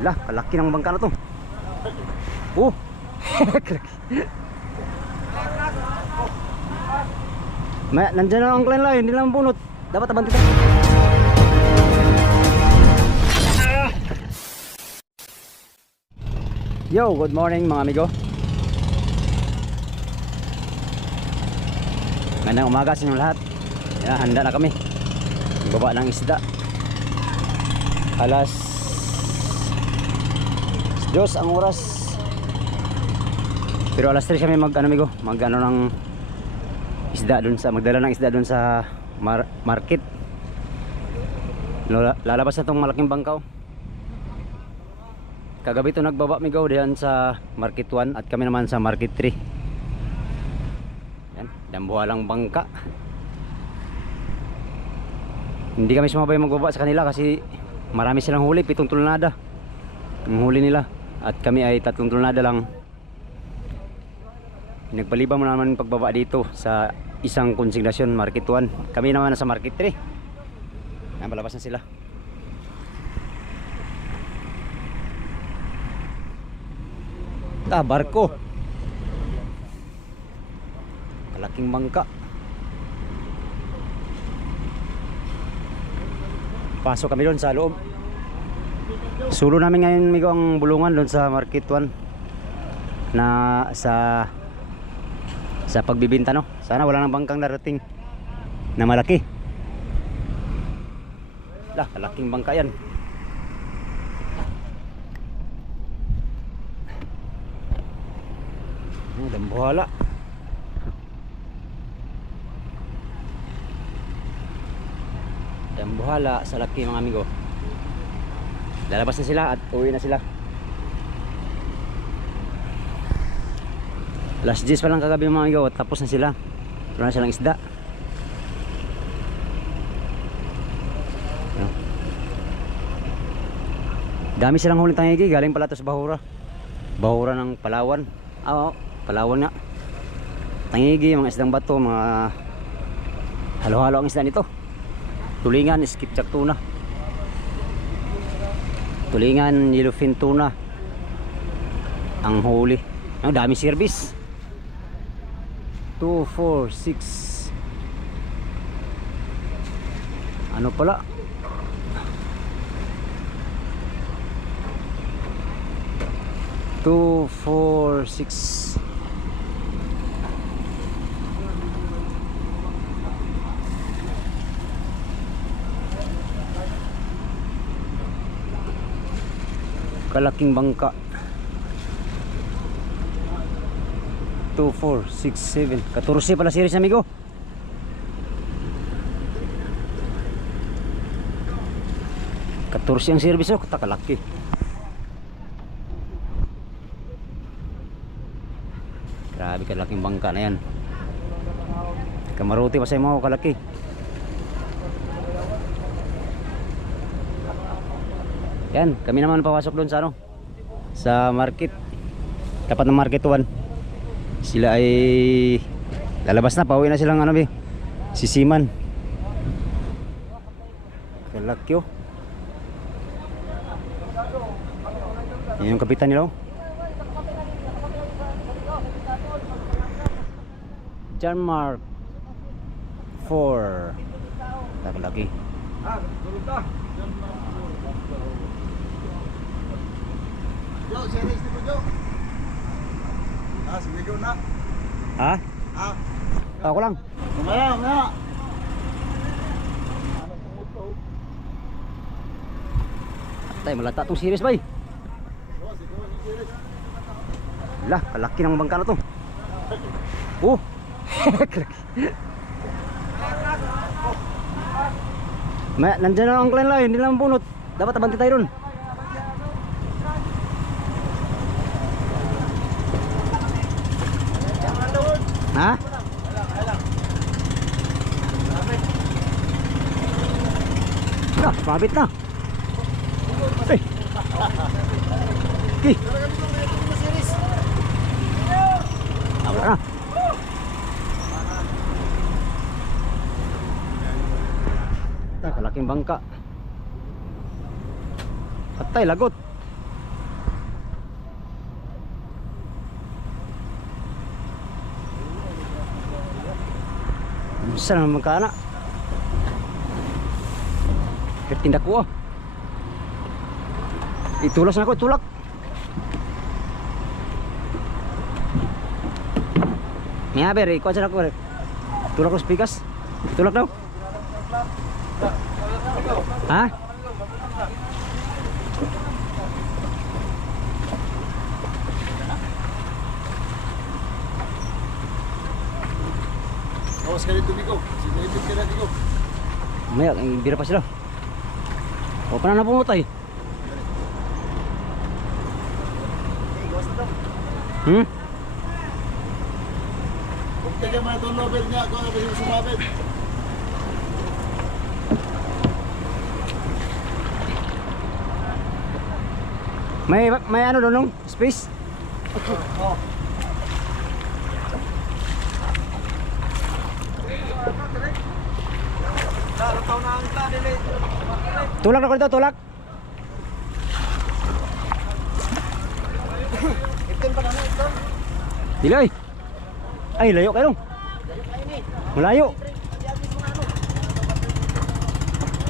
Lah, kalaki ng bangka na to. Oh. May nandiyan ang angklan lang, hindi lang bunot. Dapat abanti tayo. Yo, good morning mga amigo. Magandang umaga sa inyong lahat. Yan, handa na kami. Baba ng isda. Alas 2 ang oras. Pero alas 3 kami mag ng isda dun sa magdala ng isda dun sa market. Lalabas na tong malaking bangkaw. Kagabi to nagbaba migaw diyan sa market 1 at kami naman sa market 3. Yan, dambuhalang bangka. Hindi kami sumabay magbaba sa kanila kasi marami silang huli, 7 tulnada ang huli nila at kami ay 3 tulnada lang. Nagpaliban mo naman pagbaba dito sa isang konsignasyon market 1. Kami naman nasa market 3. Yan, palabas na sila. Barko. Malaking bangka. Pasok kami doon sa loob. Sulo namin ngayon migo ang bulungan doon sa market 1 na sa pagbibinta, no. Sana wala nang bangkang darating na malaki. Lah, malaking bangka yan. Dambuhala. Dambuhala sa laki mga amigo. Lalabas na sila at uwi na sila. Alas 10 pa lang kagabi mga amigo at tapos na sila. Wala na silang isda. Dami silang huling tangigi. Galing pala ito sa Bahura. Bahura ng Palawan. Oo, Palawan nga. Tangigi, mga isdang bato, mga halo-halo ang isda nito. Tulingan, skipjack tuna. Tulingan, yellowfin tuna. Ang huli. Ang dami service. 2, 4, 6. Ano pala? Two, 4, 6. Kalaking bangka. 2, 4, 6, 7. 14 pala series amigo. Ang service oh, kalaki. Grabe kalaking bangka na yan. Kamaruti pa sa mo kalaki. Yan, kami naman papasok doon sa sa market. Tapat ng market 1. Sila ay lalabas na, pauwi na silang sisiman. Kalaki oh. Yan yung kapitan nila oh. Janmark 4. Laki. Yo, series dito Jo. Sige Jo na. Ha? Ako lang. Mamaya. Tay, malata tong series bay. Lah, kalaki ng bangka na to. Oh. May nandiyan ang angklan lang, hindi lang bunot. Dapat abanti tayo ron. Ha? Nah, pabit na. Eh. Okay. Tama na. Kalaking bangka. Patay, lagot. Saan naman magkana? Tindak ko. Itulas na ako, tulak. May haber, ikuha dyan ako. Tulak ko sa pikas. Tulak daw. Ha? Awas ka dito, Biko. Sinipit ka na, Biko. Maya, bira pa sila. O, paano na pumutay? Gawas na daw. Hmm? Kung tigyan mo na itong Nobel niya, kung ano ba yung sumabit? May ano doon, space? Oh. Tulak na ko dito, tulak. Itin pa na, itin. Diloy. Ay, layo kayo. Malayo.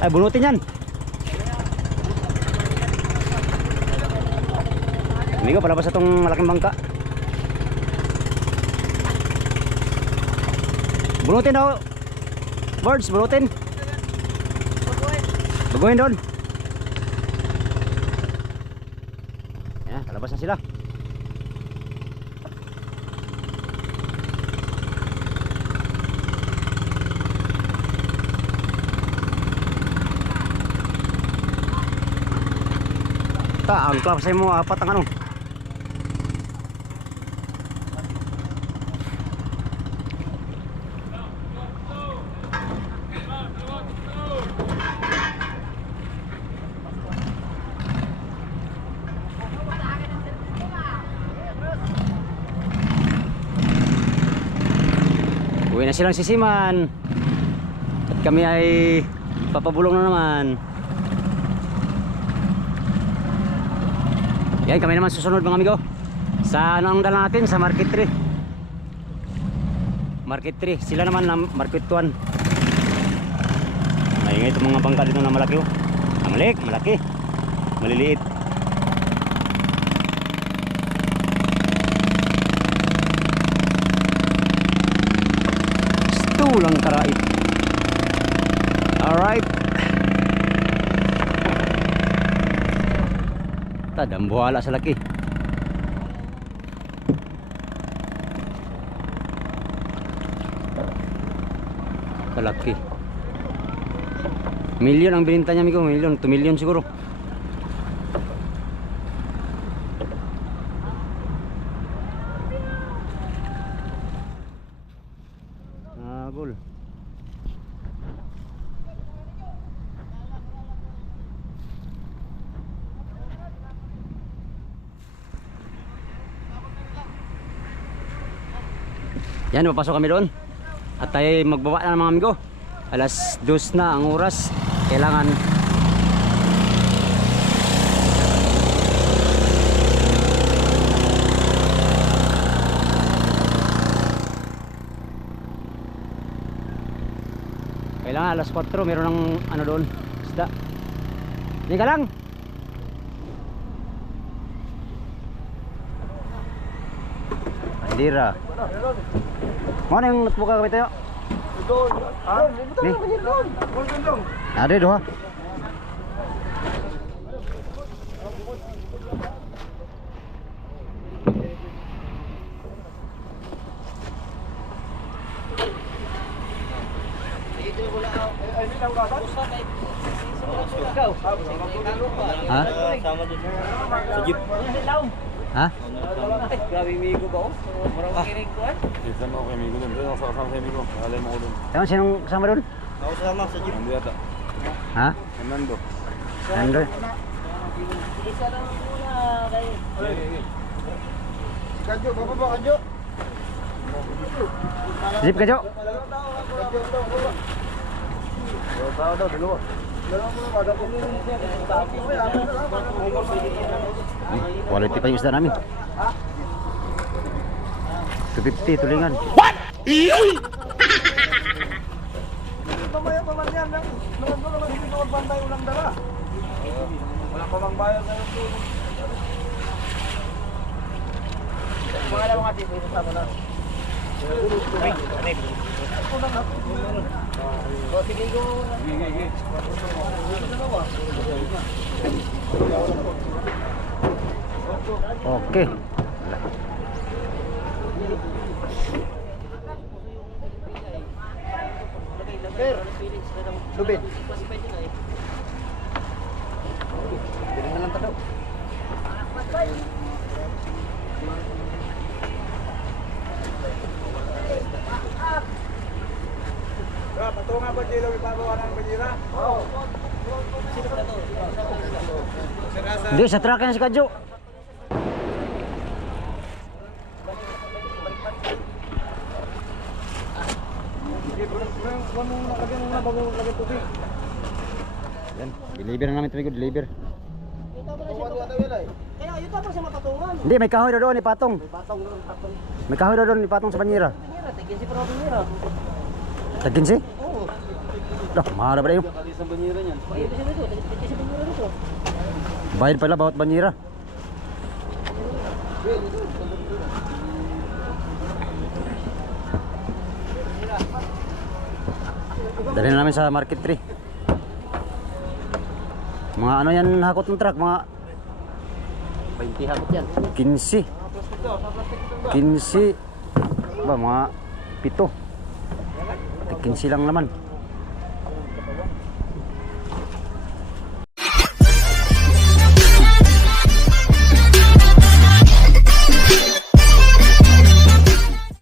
Ay, bunutin yan. Hindi ko palabas itong malaking bangka. Bunutin daw. Birds, bunutin. Baguhin doon. Yan, palabas na sila. Ang klase mo, apat ang ano. Uwi na silang sisiman. At kami ay papabulong na naman. Yan, kami naman susunod mga amigo. Sa ano ang dala natin? Sa Market 3. Market 3. Sila naman na Market 1. Ay, itong mga bangka dito na malaki. Oh. Ang malik, malaki. Maliliit. Stulang karaip. Alright. Tadang buhala sa laki. Kalaki. Milyon ang binenta niya, amigo. Milyon, 2 million siguro. Agol. Yan, papasok kami doon. At tayo magbaba na mga amigo. Alas 2 na ang oras. Kailangan alas 4 meron ng ano doon. Isda. Hindi ka lang. Andira. Mana yang buka kami tayo? Ni. Ada dua. Ha? Sa jeep. Ha? Grabe migo ba oh? Marang kinig ko eh. Isa mo kay Migo dun. Doon sa kasama kay Migo. Alay mo ko dun. Ewan sinong kasama doon? Ako sama sa jeep. Hindi ata. Ha? Fernando. Android. Isa lang muna kayo. Kadyo, bababa kadyo. Zip ka, Jo. Tao daw, dalawa. Quality pa yung isda namin. 250 tulingan. mamaya pa man yan. Naman ko naman hindi ko magbantay ulang dala. Wala pa bang bayad na yung tulong. Mga alam nga dito, sa na. Sige, go. Okay. Sir, Lubid. Bilang na lang tadaw. Patungan ba dito ibabawa ng bajira? Oo. Hindi, sa truck yan si Kadyo. Yan, deliver na namin tubig, deliver. Kaya ayun tapos sa mapatungan. Hindi, may kahoy na doon, ipatong. Patong doon, patong. May kahoy na doon, ipatong sa banyera. Pinira, tigil si Pro Pinira. Tagin si? Oo. Dah, mahal ba yun? Kali sa banyera niyan. Ayun siya dito, tigil si Pinira dito. Bayad pala bawat banyera. Dali na namin sa Market 3. Mga ano yan hakot ng truck, mga 20 hakot yan. 15. 15. Ba, mga 7. 15 lang naman.